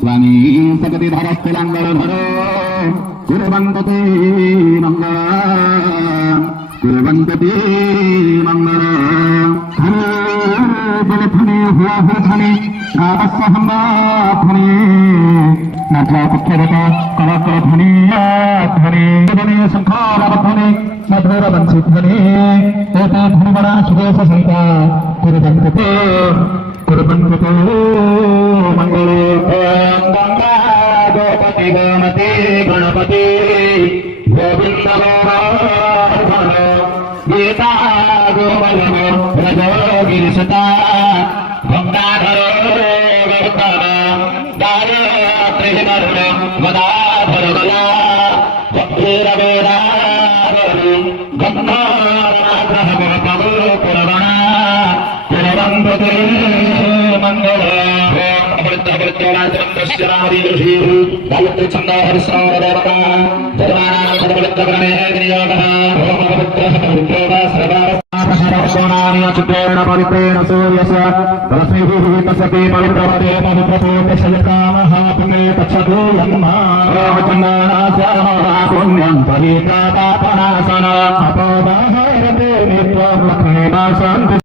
स्वामी सगति धरस्थिलंगर धरो कुर्वन्ति मंगल कुर्वन्ति मंगल धने धने हुआ धने आवश्य हम धने नजा पुत्रता कवक धने धने धने संखार धने मधुर वंशित धने एता धनवरा सुदेश संता कुर्वन्ति कुर्वन्ति मंगले गंगा गोपति गोमती गणपति गोविंद गीता गोवलन रजो गिरिशता गंगाधर गौतम गायत्री वर्ण वदाधर गला भक्तिरवेदा गंगा पुरवणा पुरवन्ति मंगल चित्रेण पवित्रेण सूर्यस्य रश्मिभिः तस्यति पवित्रवते पवित्रपूर्तिशयकामः पुण्ये तच्छतु यन्मा पुण्यं परित्रातापनासन अपोदाहरते नित्यं लक्ष्मीवासन्ति